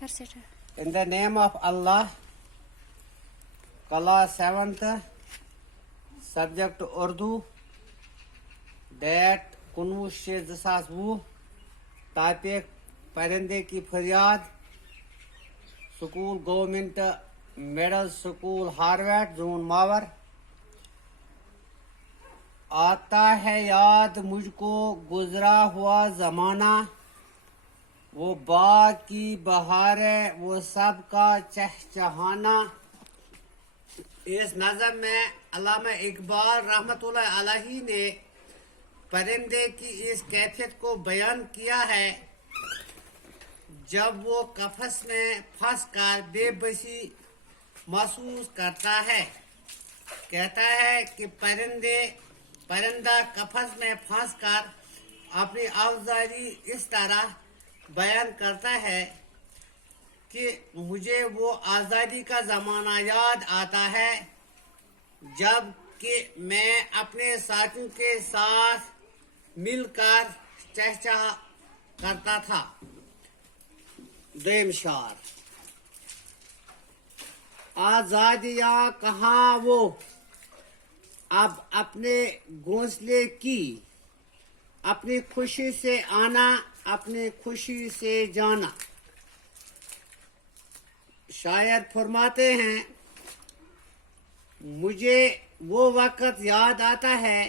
In the name of Allah, class 7th, subject Urdu, date 19/2020, topic परिंदे की फरियाद, school government middle school Harvard zone Mawar. आता है याद मुझको गुजरा हुआ जमाना, वो बाग की बहारें, वो सब का चहचहाना। इस नज़म में अल्लामा इकबाल रहमतुल्लाह अलैहि ने परिंदे की इस कैफियत को बयान किया है जब वो कफस में फंस कर बेबसी महसूस करता है। कहता है कि परिंदा कफस में फंस कर अपनी आवाज़ारी इस तरह बयान करता है कि मुझे वो आज़ादी का ज़माना याद आता है जब कि मैं अपने साथियों के साथ मिलकर चहचहा करता था। देम शार, आज़ादियाँ कहाँ वो अब अपने घोंसले की, अपनी खुशी से आना, अपनी खुशी से जाना। शायर फरमाते हैं, मुझे वो वक़्त याद आता है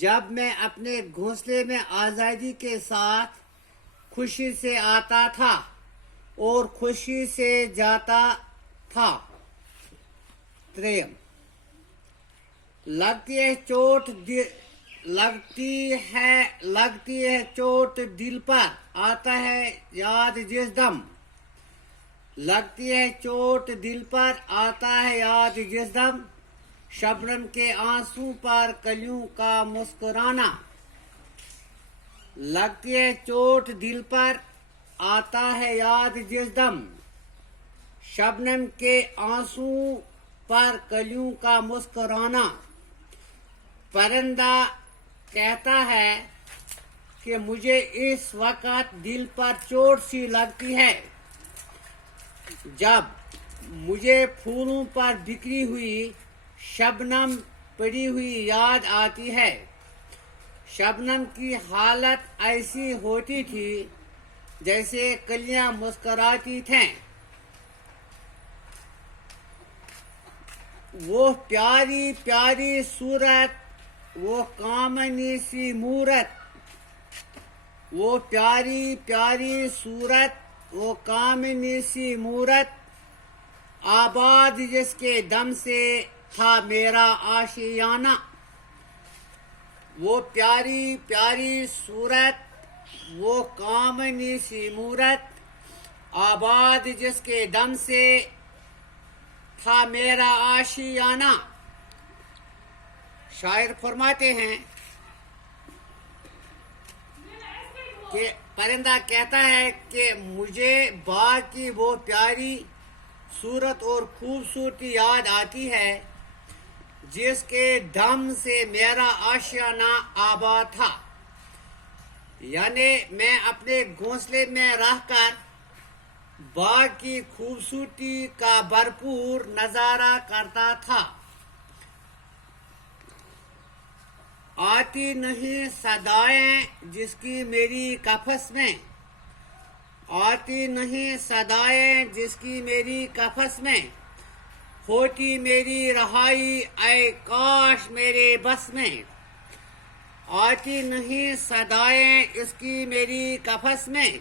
जब मैं अपने घोंसले में आज़ादी के साथ खुशी से आता था और खुशी से जाता था। त्रेम, लगती है चोट दिल पर, आता है याद जिस दम। लगती है चोट दिल पर, आता है याद जिस दम। शबनम के आंसू पर कलियों का मुस्कुराना। लगती है चोट दिल पर, आता है याद जिस दम। शबनम के आंसू पर कलियों का मुस्कुराना। परिंदा कहता है कि मुझे इस वक़्त दिल पर चोट सी लगती है जब मुझे फूलों पर बिखरी हुई शबनम पड़ी हुई याद आती है। शबनम की हालत ऐसी होती थी जैसे कलियां मुस्कुराती थीं। वो प्यारी प्यारी सूरत, वो कामनी सी मूरत। वो प्यारी प्यारी सूरत, वो कामनी सी मूरत। आबाद जिसके दम से था मेरा आशियाना। वो प्यारी प्यारी सूरत, वो कामनी सी मूरत। आबाद जिसके दम से था मेरा आशियाना। शायर फरमाते हैं कि परिंदा कहता है कि मुझे बाग की वो प्यारी सूरत और खूबसूरती याद आती है जिसके दम से मेरा आशियाना आबाद था। यानी मैं अपने घोंसले में रहकर बाग की खूबसूरती का भरपूर नजारा करता था। आती नहीं सदाएं जिसकी मेरी कफस में, आती नहीं सदाएं जिसकी मेरी कफस में। होती मेरी रहाई ऐ काश मेरे बस में। आती नहीं सदाएं इसकी मेरी कफस में।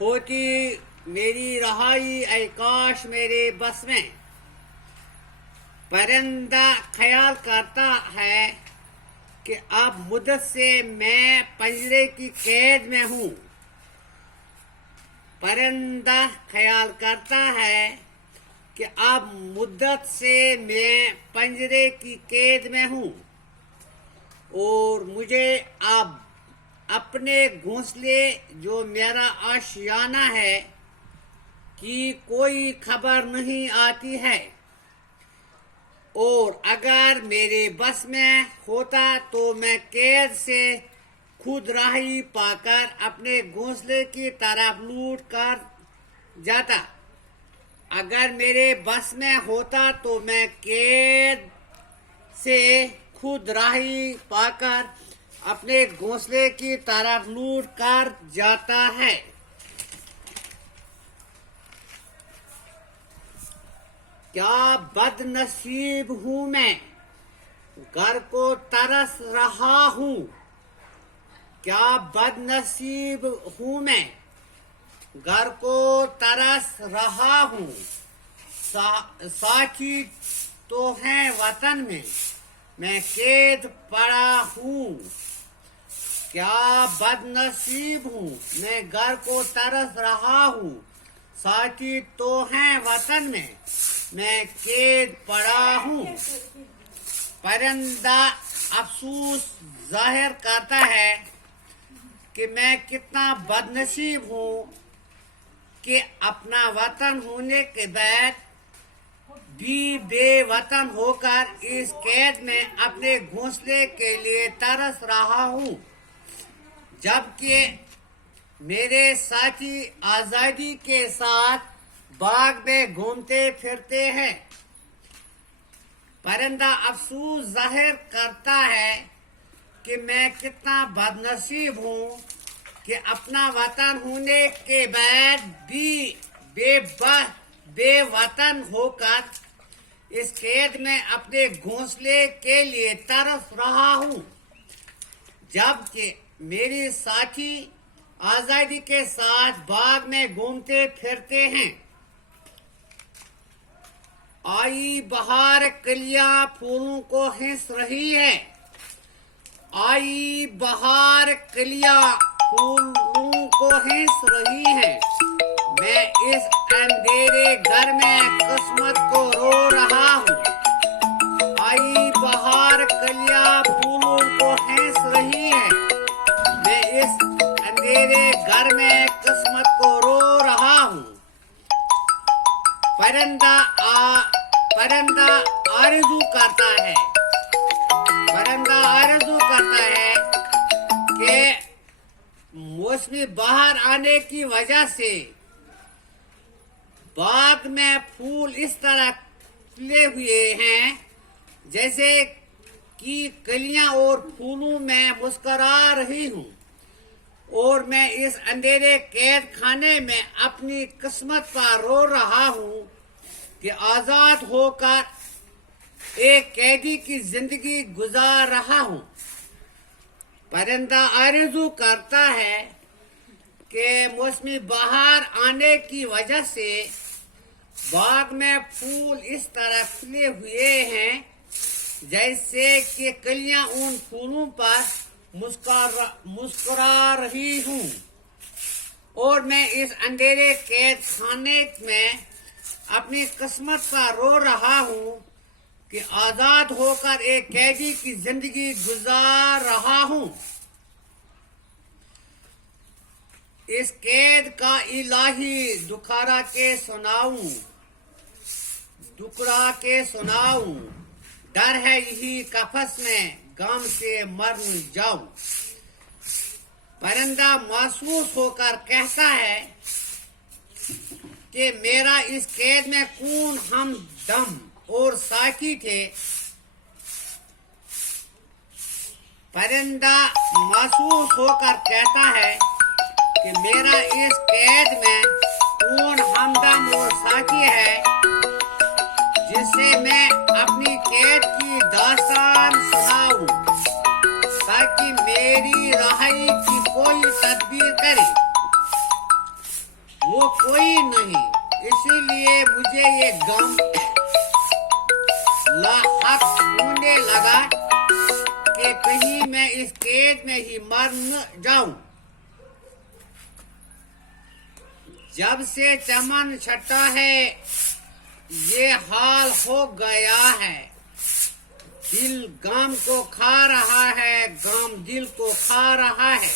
होती मेरी रहाई ऐ काश मेरे बस में। परिंदा ख्याल करता है कि अब मुद्दत से मैं पिंजरे की कैद में हूँ। परिंदा ख्याल करता है कि अब मुद्दत से मैं पिंजरे की कैद में हूँ और मुझे अब अपने घोंसले जो मेरा आशियाना है की कोई खबर नहीं आती है। और अगर मेरे बस में होता तो मैं कैद से खुद राही पाकर अपने घोंसले की तरफ लूट कर जाता। अगर मेरे बस में होता तो मैं कैद से खुद राही पाकर अपने घोंसले की तरफ लूट कर जाता है। क्या बदनसीब हूं मैं, घर को तरस रहा हूं। क्या बदनसीब हूं मैं, घर को तरस रहा हूं। साथी तो हैं वतन में, मैं कैद पड़ा हूं। क्या बदनसीब हूं मैं, घर को तरस रहा हूं। साथी तो हैं वतन में, मैं कैद पड़ा हूं। परिंदा अफसोस जाहिर करता है कि मैं कितना बदनसीब हूं कि अपना वतन होने के बाद भी बेवतन होकर इस कैद में अपने घोंसले के लिए तरस रहा हूं, जबकि मेरे साथी आजादी के साथ बाग में घूमते फिरते हैं। परिंदा अफसोस जाहिर करता है कि मैं कितना बदनसीब हूं कि अपना वतन होने के बाद भी बेवतन होकर इस कैद में अपने घोंसले के लिए तरस रहा हूं, जबकि मेरी साथी आजादी के साथ बाग में घूमते फिरते हैं। आई बहार कलियां फूलों को हिंस रही है। आई बहार कलियां फूलों को हिंस रही है। मैं इस अंधेरे घर में किस्मत को रो रहा हूँ। आई बहार कलियां फूलों को हिंस रही है। मैं इस अंधेरे घर में किस्मत को रो रहा हूँ। परिंदा आरज़ू करता है। परिंदा आरज़ू करता है कि मौसमी बहार आने की वजह से बाग में फूल इस तरह खिले हुए हैं जैसे कि कलियां और फूलों में मुस्कुरा रही हूँ, और मैं इस अंधेरे कैद खाने में अपनी किस्मत पर रो रहा हूँ कि आजाद होकर एक कैदी की जिंदगी गुजार रहा हूँ। परिंदा आरज़ू करता है कि मौसमी बहार आने की वजह से बाग में फूल इस तरह खिले हुए हैं जैसे कि कलियां उन फूलों पर मुस्कुरा रही हूँ, और मैं इस अंधेरे कैद खाने में अपनी किस्मत पर रो रहा हूँ कि आजाद होकर एक कैदी की जिंदगी गुजार रहा हूँ। इस कैद का इलाही दुखड़ा के सुनाऊं, डर है यही कफस में गम से मर जाऊं। परिंदा महसूस होकर कहता है कि मेरा इस कैद में कौन हमदम और साथी थे। परिंदा महसूस होकर कहता है कि मेरा इस कैद में कौन हमदम और साथी है जिससे मैं अपनी कैद की दास्तान सुनाऊं, ताकि मेरी रहाई की कोई तदबीर करे। वो कोई नहीं, इसीलिए मुझे ये गम लाहक होने लगा कि कहीं मैं इस कैद में ही मर न जाऊं। जब से चमन छटा है ये हाल हो गया है। दिल गम को खा रहा है, गम दिल को खा रहा है।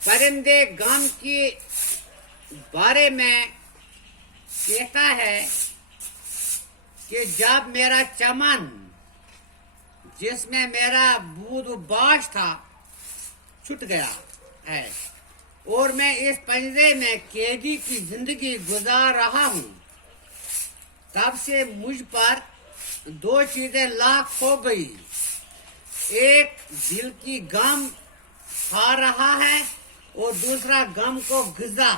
परिंदे गम के बारे में कहता है कि जब मेरा चमन जिसमें मेरा बूद बाश था छूट गया है और मैं इस पंजरे में कैदी की जिंदगी गुजार रहा हूँ। तब से मुझ पर दो चीजें लाख हो गई, एक दिल की गम खा रहा है और दूसरा गम को ग़िज़ा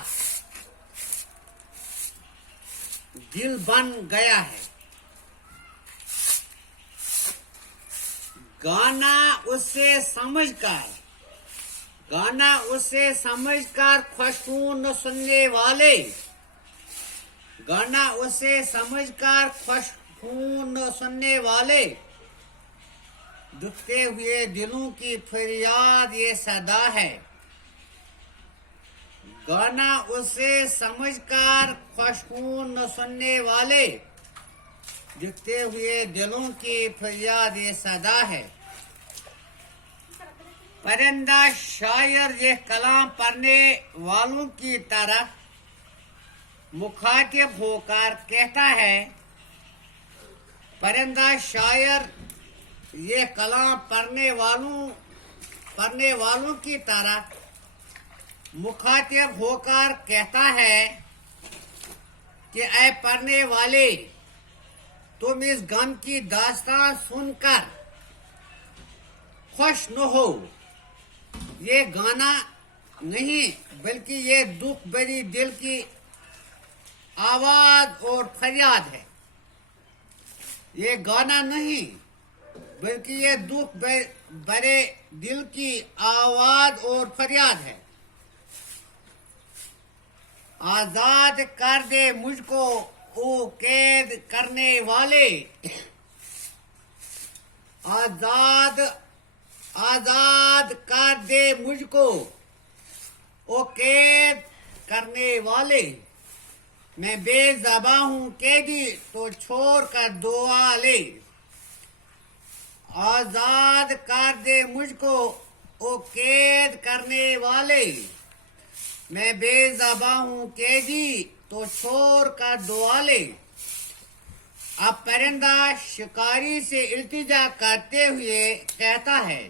दिल बन गया है। गाना उससे समझकर खुशखून सुनने वाले, गाना उसे समझकर खुशखून सुनने वाले, दुखते हुए दिलों की फरियाद ये सदा है। गाना उसे समझकर खुशखून सुनने वाले, दुखते हुए दिलों की फरियाद ये सदा है। परिंदा शायर ये कलाम पढ़ने वालों की तरह मुखातिब होकर कहता है, परिंदा शायर ये कलाम पढ़ने वालों की तरह मुखातिब होकर कहता है कि ऐ पढ़ने वाले, तुम इस गम की दास्तां सुनकर खुश न हो। ये गाना नहीं बल्कि ये दुख भरी दिल की आवाज और फरियाद है। ये गाना नहीं बल्कि ये दुख भरे दिल की आवाज और फरियाद है। आजाद कर दे मुझको ओ कैद करने वाले, आजाद कर दे मुझको ओ कैद करने वाले। मैं बेज़बां हूँ कैदी तो छोड़ कर दुआ ले। आजाद कर दे मुझको ओ कैद करने वाले। मैं बेज़बां हूँ कैदी तो छोड़ कर दुआ ले। अब परिंदा शिकारी से इल्तिजा करते हुए कहता है,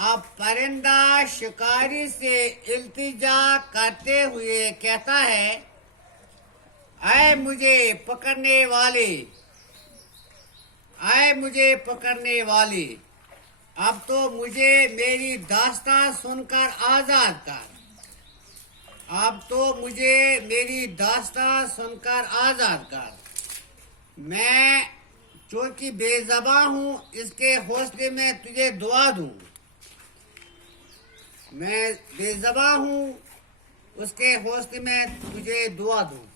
अब परिंदा शिकारी से इल्तिजा करते हुए कहता है, ऐ मुझे पकड़ने वाले, अब तो मुझे मेरी दास्तां सुनकर आजाद कर। मैं चूंकि बेज़बां हूँ इसके हौसले में तुझे दुआ दूँ। मैं बेज़बां हूँ उसके हौसले में तुझे दुआ दूँ।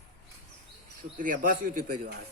शुक्रिया। बस यूट्यूब परिवार।